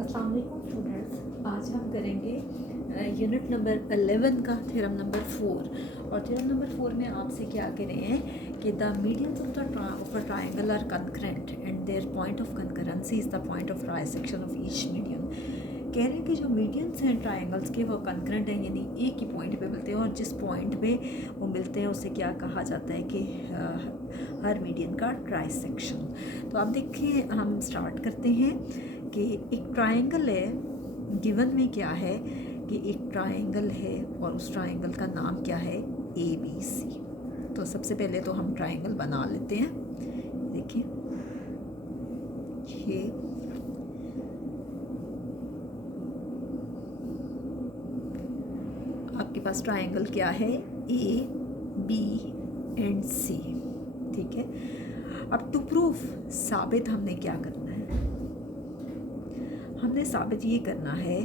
अस्सलाम वालेकुम स्टूडेंट्स, आज हम करेंगे यूनिट नंबर 11 का थ्योरम नंबर 4। और थ्योरम नंबर 4 में आपसे क्या कह रहे हैं कि the medians of a triangle are concurrent and their point of concurrency is the point of trisection of each median. कह रहे हैं कि जो मीडियंस हैं ट्रायंगल्स के वो कंकरेंट हैं, यानी एक ही पॉइंट पे मिलते हैं, और जिस पॉइंट पे वो मिलते हैं उसे क्या कहा जाता है कि हर मीडियन का ट्राइसेक्शन। तो आप देखिए, हम स्टार्ट करते हैं कि एक ट्रायंगल है, गिवन में क्या है कि एक ट्रायंगल है और उस ट्रायंगल का नाम क्या है, ABC। तो सबसे पहले तो हम ट्रायंगल बना लेते हैं। देखिए ये आपके पास ट्रायंगल क्या है, AB एंड C। ठीक है, अब टू प्रूफ साबित हमने क्या करना है, हमने साबित ये करना है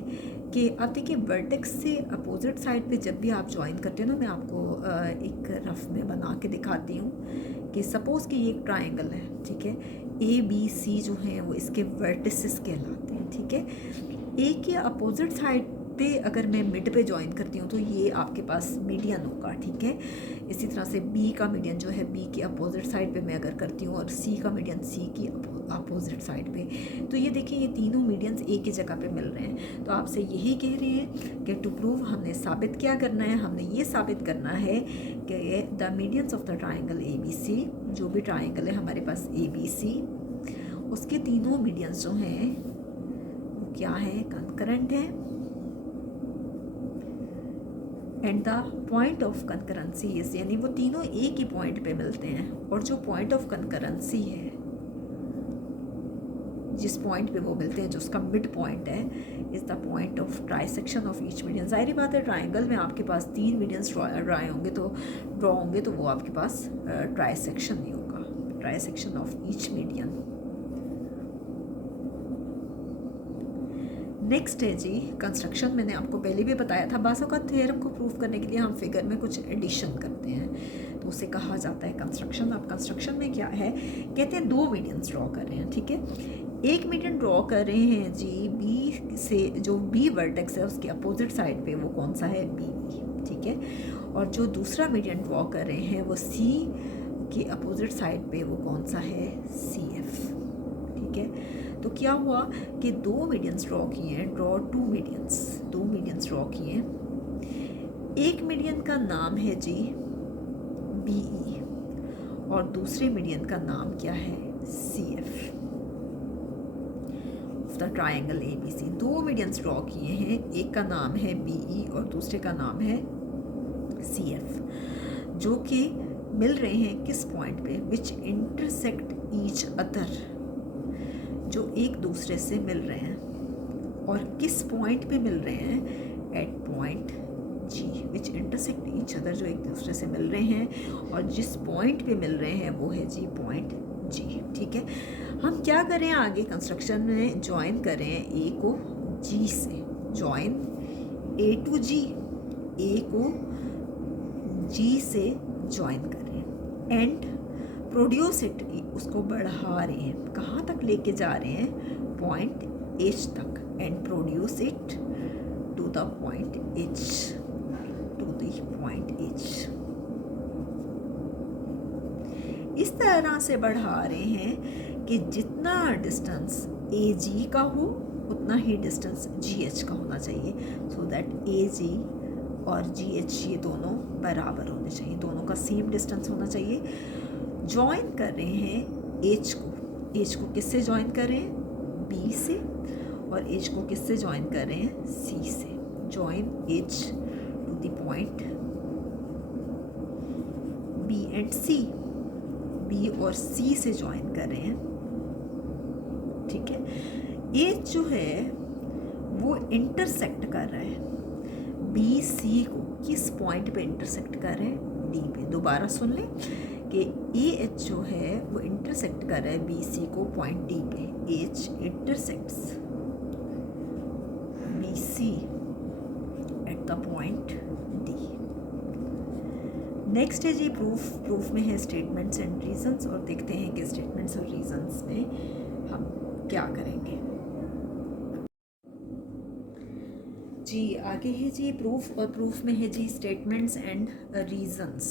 कि आप देखिए वर्टेक्स से अपोजिट साइड पे जब भी आप ज्वाइन करते हो ना, मैं आपको एक रफ में बना के दिखाती हूँ कि सपोज़ कि ये एक ट्रायंगल है, ठीक है, ABC जो हैं वो इसके वर्टिसेस कहलाते हैं। ठीक है, ए के अपोजिट साइड पे अगर मैं मिड पे ज्वाइन करती हूँ तो ये आपके पास मीडियन होगा। ठीक है, इसी तरह से बी का मीडियन जो है बी के अपोजिट साइड पे मैं अगर करती हूँ, और सी का मीडियन सी की अपोजिट साइड पे, तो ये देखिए ये तीनों मीडियंस एक ही जगह पे मिल रहे हैं। तो आपसे यही कह रहे हैं कि टू प्रूव हमने साबित क्या करना है, हमने ये साबित करना है कि the medians of the triangle ABC, जो भी ट्राइंगल है हमारे पास ABC, उसके तीनों मीडियंस जो हैं वो क्या है, कंकरेंट है, and the point of concurrency is, यानी वो तीनों एक ही पॉइंट पे मिलते हैं, और जो पॉइंट ऑफ कंकरेंसी है, जिस पॉइंट पे वो मिलते हैं, जो उसका मिड पॉइंट है, is the point of trisection of each median. ज़ाहिर बात है ट्राइंगल में आपके पास तीन मीडियंस ड्रॉ होंगे तो वो आपके पास ट्राइसेक्शन नहीं होगा, trisection of each median. Next है जी कंस्ट्रक्शन। मैंने आपको पहले भी बताया था, बासों का थ्योरम को प्रूव करने के लिए हम फिगर में कुछ एडिशन करते हैं, तो उसे कहा जाता है कंस्ट्रक्शन। अब कंस्ट्रक्शन में क्या है, कहते हैं दो मीडियंस ड्रॉ कर रहे हैं। ठीक है, एक मीडियन ड्रॉ कर रहे हैं जी बी से, जो बी वर्टेक्स है उसके अपोजिट साइड पे वो कौन सा है, BB। ठीक है, और जो दूसरा मीडियन ड्रॉ कर रहे हैं वो C के अपोजिट साइड पे वो कौन सा है, CF। ठीक है, तो क्या हुआ कि दो मीडियंस ड्रॉ किए हैं, ड्रॉ दो मीडियंस ड्रॉ किए हैं। एक मीडियन का नाम है जी BE और दूसरे मीडियन का नाम क्या है, CF of the triangle ABC। दो मीडियंस ड्रॉ किए हैं, एक का नाम है BE और दूसरे का नाम है CF, जो कि मिल रहे हैं किस पॉइंट पे, विच इंटरसेक्ट ईच अदर, जो एक दूसरे से मिल रहे हैं, और किस पॉइंट पे मिल रहे हैं, at point G, which intersect each other, जो एक दूसरे से मिल रहे हैं, और जिस पॉइंट पे मिल रहे हैं वो है जी पॉइंट G। ठीक है, हम क्या करें आगे कंस्ट्रक्शन में, ज्वाइन करें A को G से, join A to G, A को G से ज्वाइन करें, एंड प्रोड्यूस इट, उसको बढ़ा रहे हैं, कहाँ तक लेके जा रहे हैं, पॉइंट H तक, and produce it to the point H, to the point H। इस तरह से बढ़ा रहे हैं कि जितना डिस्टेंस AG का हो उतना ही डिस्टेंस GH का होना चाहिए, सो दैट AG और GH ये दोनों बराबर होने चाहिए, दोनों का सेम डिस्टेंस होना चाहिए। ज्वाइन कर रहे हैं H को किससे ज्वाइन कर रहे हैं, B से, और H को किससे ज्वाइन कर रहे हैं, C से। Join H to the point B and C, B और C से ज्वाइन कर रहे हैं। ठीक है, H जो है वो इंटरसेक्ट कर रहा है BC को, किस पॉइंट पे इंटरसेक्ट कर रहे हैं, D पे। दोबारा सुन लें कि AH जो है वो इंटरसेक्ट कर रहा है BC को पॉइंट D पे, H intersects BC at the point D। Next है जी प्रूफ में है स्टेटमेंट्स एंड रीजंस, और देखते हैं कि स्टेटमेंट्स और रीजंस में हम क्या करेंगे। जी आगे है जी प्रूफ, और प्रूफ में है जी स्टेटमेंट्स एंड रीजंस।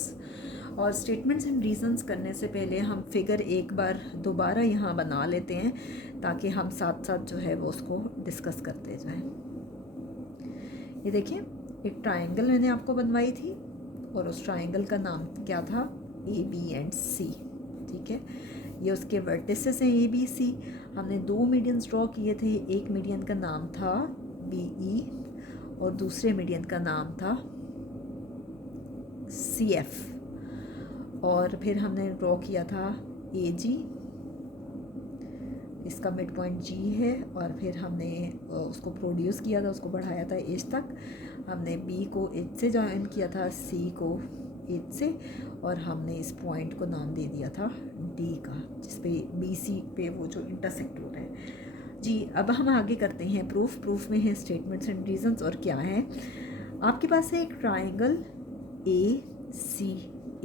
और स्टेटमेंट्स एंड रीजंस करने से पहले हम फिगर एक बार दोबारा यहाँ बना लेते हैं ताकि हम साथ साथ जो है वो उसको डिस्कस करते जाएं। ये देखिए, एक ट्रायंगल मैंने आपको बनवाई थी और उस ट्रायंगल का नाम क्या था, ए बी एंड सी। ठीक है, ये उसके वर्टिसेस हैं ए बी सी। हमने दो मीडियंस ड्रॉ किए थे, एक मीडियन का नाम था बी ई और दूसरे मीडियन का नाम था सी एफ। और फिर हमने ड्रॉ किया था ए जी, इसका मिड पॉइंट जी है, और फिर हमने उसको प्रोड्यूस किया था, उसको बढ़ाया था एज तक। हमने बी को एज से जॉइन किया था, सी को एज से, और हमने इस पॉइंट को नाम दे दिया था डी का, जिस पे बी सी पे वो जो इंटरसेक्ट हो रहे हैं। जी अब हम आगे करते हैं प्रूफ। प्रूफ में है स्टेटमेंट्स एंड रीजंस। और क्या है, आपके पास है एक triangle A C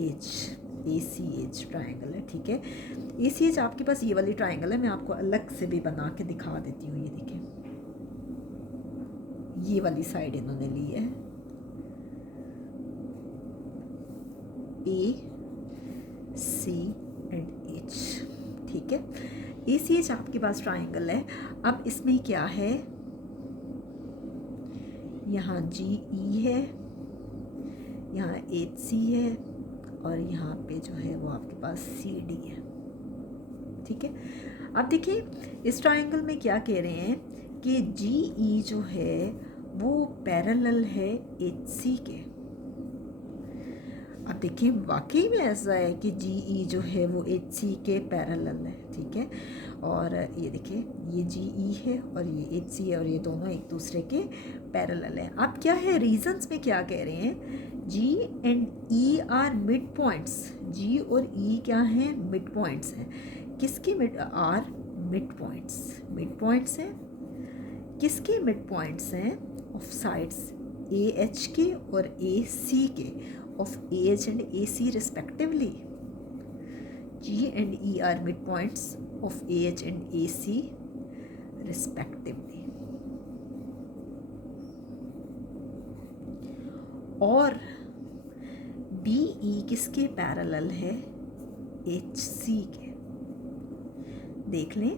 H triangle है। ठीक है, ए सी एच आपके पास ये वाली ट्राइंगल है, मैं आपको अलग से भी बना के दिखा देती हूँ। ये देखिए, ये वाली साइड इन्होंने ली है, ए सी एंड एच। ठीक है, ए सी एच आपके पास ट्राइंगल है। अब इसमें क्या है, यहाँ जी ई है, यहाँ एच सी है, और यहाँ पे जो है वो आपके पास सी डी है। ठीक है, अब देखिए इस ट्राइंगल में क्या कह रहे हैं कि जी ई जो है वो पैरेलल है एच सी के। अब देखिए वाकई में ऐसा है कि जी ई जो है वो एच सी के पैरेलल है। ठीक है, और ये देखिए ये जी ई है और ये एच सी है, और ये दोनों एक दूसरे के पैरेलल है। अब क्या है, रीजंस में क्या कह रहे हैं, G and E are mid points. G और ई क्या हैं, मिड पॉइंट्स हैं। किसके mid are mid points, mid points हैं किसके, मिड पॉइंट्स हैं ऑफ साइड्स ए एच के और ए सी के, of A H and A C respectively. G and E are mid points of A H and A C respectively. और B E किसके parallel है, H C के। देख लें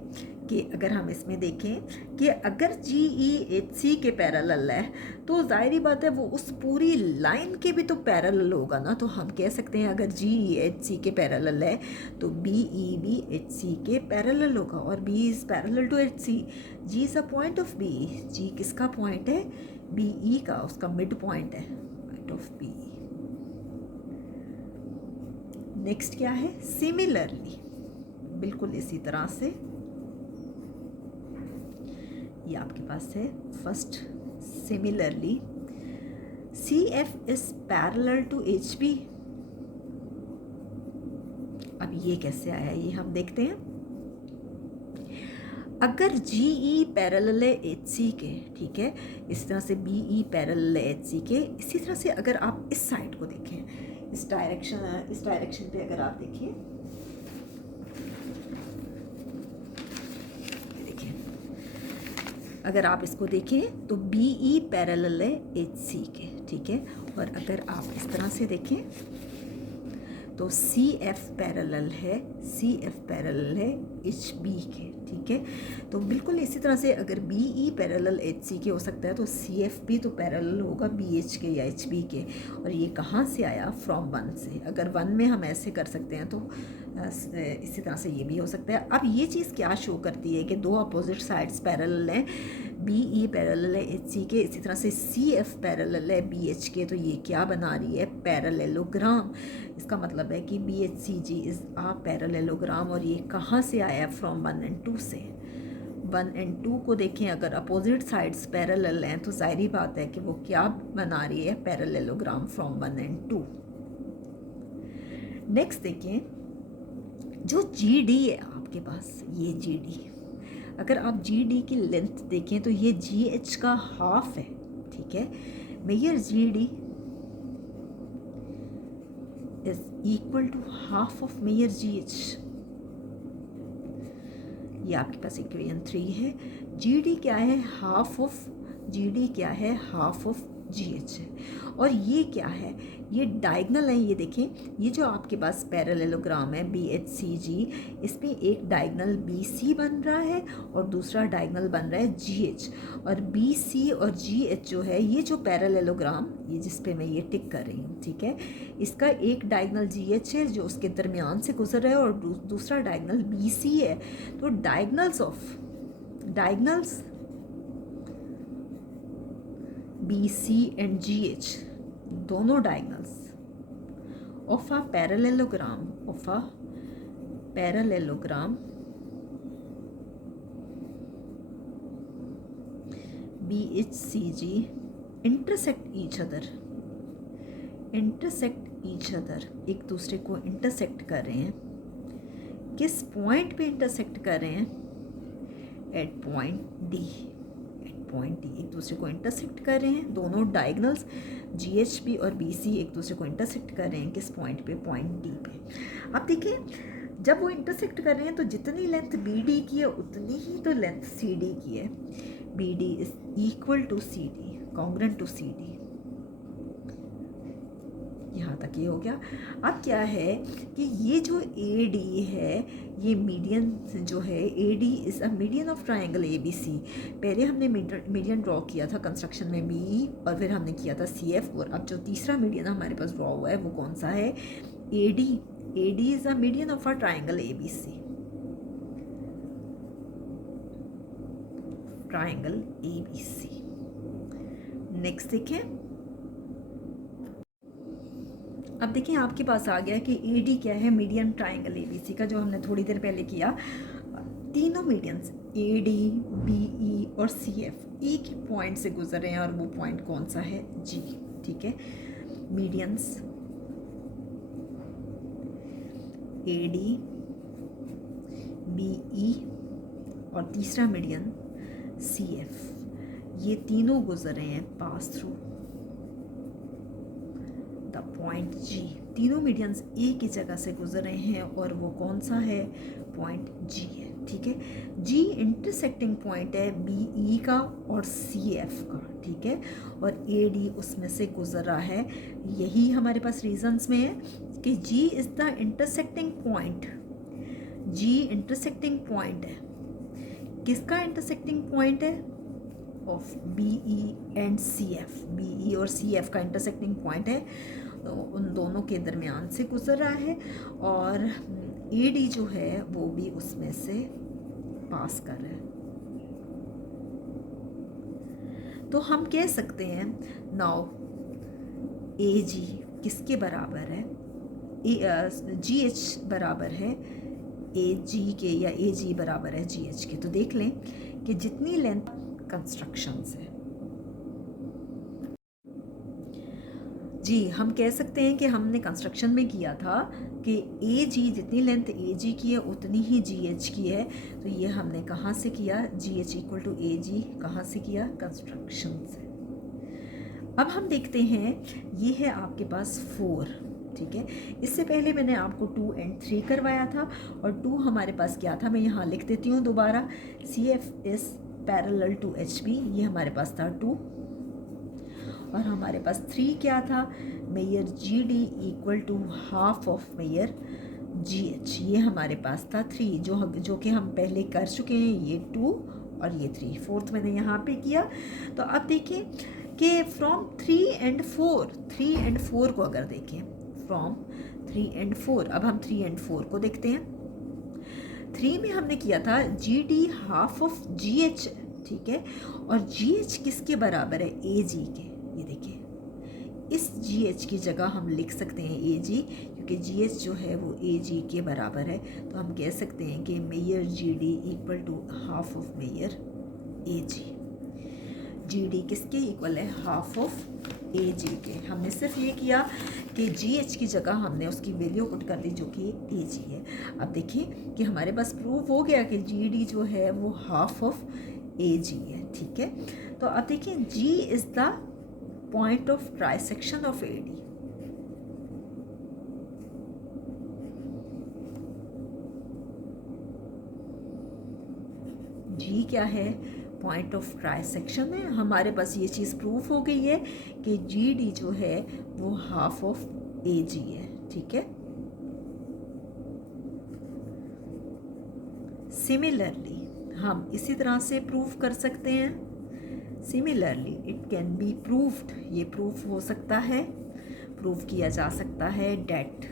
कि अगर हम इसमें देखें कि अगर जी ई एच सी के पैरेलल है तो जाहिर बात है वो उस पूरी लाइन के भी तो पैरेलल होगा ना। तो हम कह सकते हैं अगर जी ई एच सी के पैरेलल है तो बी ई भी एच सी के पैरेलल होगा, और B is parallel to H C. G is a point of B. G किसका पॉइंट है, बी ई का, उसका मिड पॉइंट है, पॉइंट ऑफ बी। नेक्स्ट क्या है, सिमिलरली, बिल्कुल इसी तरह से ये आपके पास है first, similarly C F is parallel to H B. अब ये कैसे आया, ये हम देखते हैं। अगर जी ई पैरेलल है एच सी के, ठीक है, इस तरह से बी ई पैरेलल है एच सी के, इसी तरह से अगर आप इस साइड को देखें, इस डायरेक्शन पे अगर आप देखिए, अगर आप इसको देखें तो बी ई पैरेलल है एच सी के। ठीक है, और अगर आप इस तरह से देखें तो सी एफ पैरेलल है एच बी के। ठीक है, तो बिल्कुल इसी तरह से अगर B E parallel H C के हो सकता है तो सी एफ भी तो पैरेलल होगा बी एच के या एच बी के। और ये कहाँ से आया, फ्रॉम वन से। अगर वन में हम ऐसे कर सकते हैं तो इसी तरह से ये भी हो सकता है। अब ये चीज़ क्या शो करती है कि दो अपोजिट साइड्स पैरेलल हैं, बी ई पैरेलल है एच सी के, इसी तरह से सी एफ पैरेलल है बी एच के। तो ये क्या बना रही है, पैरेललोग्राम। इसका मतलब है कि B H C G is a parallelogram. और ये कहाँ से आया, फ्रॉम 1 and 2 से। 1 and 2 को देखें, अगर अपोजिट साइड्स पैरेलल हैं तो जाहिर बात है कि वो क्या बना रही है, पैरेललोग्राम फ्रॉम 1 and 2। नेक्स्ट देखें, जो जी डी है आपके पास, ये जी डी, अगर आप जी डी की लेंथ देखें तो ये जी एच का हाफ है। ठीक है, measure G D is equal to half of measure G H. ये आपके पास इक्वेशन 3 है। जी डी क्या है, हाफ ऑफ GD क्या है, हाफ ऑफ GH है। और ये क्या है, ये डायगनल है। ये देखें, ये जो आपके पास पैरेललोग्राम है BHCG, इसमें एक डायगनल BC बन रहा है और दूसरा डायगनल बन रहा है GH। और BC और GH जो है, ये जो पैरेललोग्राम, ये जिस पे मैं ये टिक कर रही हूँ, ठीक है, इसका एक डायगनल GH है जो उसके दरमियान से गुजर रहा है और दूसरा डायगनल BC है। तो डायगनल्स BC एंड GH, दोनों diagonals of a parallelogram BHCG intersect each other, एक दूसरे को इंटरसेक्ट कर रहे हैं। किस पॉइंट पे इंटरसेक्ट कर रहे हैं? एट पॉइंट D, एक दूसरे को इंटरसेक्ट कर रहे हैं। दोनों डायगनल्स GHB और BC एक दूसरे को इंटरसेक्ट कर रहे हैं किस पॉइंट पे? पॉइंट D पे। अब देखिए, जब वो इंटरसेक्ट कर रहे हैं तो जितनी लेंथ BD की है उतनी ही तो लेंथ CD की है। BD is equal to CD, congruent to CD। यहाँ तक ये हो गया। अब क्या है कि ये जो AD है, ये मीडियन जो है, AD is a median of triangle ABC। पहले हमने मीडियन ड्रॉ किया था कंस्ट्रक्शन में BE, और फिर हमने किया था CF, और अब जो तीसरा मीडियन हमारे पास ड्रॉ हुआ है वो कौन सा है? AD is a median of a triangle ABC, triangle ABC। Next देखें। अब देखिए, आपके पास आ गया कि AD क्या है? मीडियन ट्रायंगल ABC का, जो हमने थोड़ी देर पहले किया। तीनों मीडियंस AD, BE और CF एक ही पॉइंट से गुजर रहे हैं, और वो पॉइंट कौन सा है? G, ठीक है। मीडियंस AD, BE और तीसरा मीडियन CF, ये तीनों गुजर रहे हैं pass through the point G। तीनों मीडियंस एक ही जगह से गुजर रहे हैं, और वो कौन सा है? पॉइंट G है, ठीक है। G इंटरसेक्टिंग पॉइंट है BE का और CF का, ठीक है, और AD उसमें से गुजर रहा है। यही हमारे पास रीजंस में है कि G is the intersecting point. G intersecting point है, किसका इंटरसेक्टिंग पॉइंट है? Of BE and CF। BE और CF का इंटरसेक्टिंग पॉइंट है, तो उन दोनों के दरमियान से गुजर रहा है, और AD जो है वो भी उसमें से पास कर रहा है। तो हम कह सकते हैं नाउ AG किसके बराबर है? GH बराबर है AG के, या AG बराबर है GH के। तो देख लें कि जितनी लेंथ कंस्ट्रक्शन से जी, हम कह सकते हैं कि हमने कंस्ट्रक्शन में किया था कि AG, जितनी लेंथ AG की है उतनी ही GH की है। तो ये हमने कहाँ से किया? GH इक्वल टू AG कहाँ से किया? कंस्ट्रक्शन से। अब हम देखते हैं, ये है आपके पास 4, ठीक है। इससे पहले मैंने आपको 2 एंड 3 करवाया था, और 2 हमारे पास क्या था? मैं यहाँ लिख देती हूँ दोबारा। CF is parallel to HB, ये हमारे पास था 2, और हमारे पास 3 क्या था? Measure GD equal to half of measure GH, ये हमारे पास था 3, जो कि हम पहले कर चुके हैं। ये 2 और ये 3, फोर्थ मैंने यहाँ पे किया। तो अब देखें कि फ्रॉम 3 एंड 4 को अगर देखें, फ्रॉम 3 एंड 4, अब हम 3 एंड 4 को देखते हैं। 3 में हमने किया था GD हाफ ऑफ GH, ठीक है, और GH किसके बराबर है? AG के। ये देखिए, इस GH की जगह हम लिख सकते हैं AG, क्योंकि GH जो है वो AG के बराबर है। तो हम कह सकते हैं कि measure GD equal to half of measure AG। GD किसके इक्वल है? हाफ ऑफ AG के। हमने सिर्फ ये किया कि GH की जगह हमने उसकी वैल्यू पुट कर दी जो कि AG है। अब देखिए कि हमारे पास प्रूफ हो गया कि GD जो है वो हाफ ऑफ AG है, ठीक है। तो अब देखिए, G is the point of trisection of AD। G क्या है? पॉइंट ऑफ ट्राइसेक्शन है। हमारे पास ये चीज़ प्रूफ हो गई है कि जी डी जो है वो हाफ ऑफ ए जी है, ठीक है। सिमिलरली हम इसी तरह से प्रूफ कर सकते हैं। Similarly it can be proved, ये प्रूफ हो सकता है, प्रूफ किया जा सकता है date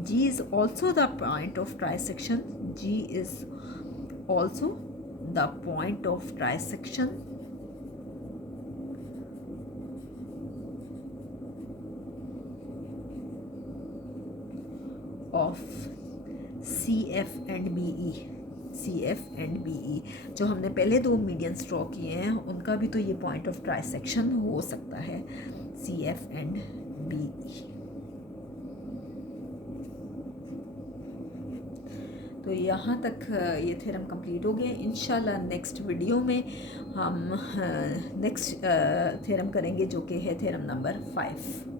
G is also the point of trisection. G is also the point of trisection of CF and BE. CF and BE जो हमने पहले दो मीडियंस ड्रॉ किए हैं उनका भी तो ये पॉइंट ऑफ ट्राइसेक्शन हो सकता है, CF and BE। तो यहाँ तक ये थ्योरम कंप्लीट हो गए। इंशाल्लाह नेक्स्ट वीडियो में हम नेक्स्ट थ्योरम करेंगे जो कि है थ्योरम नंबर 5।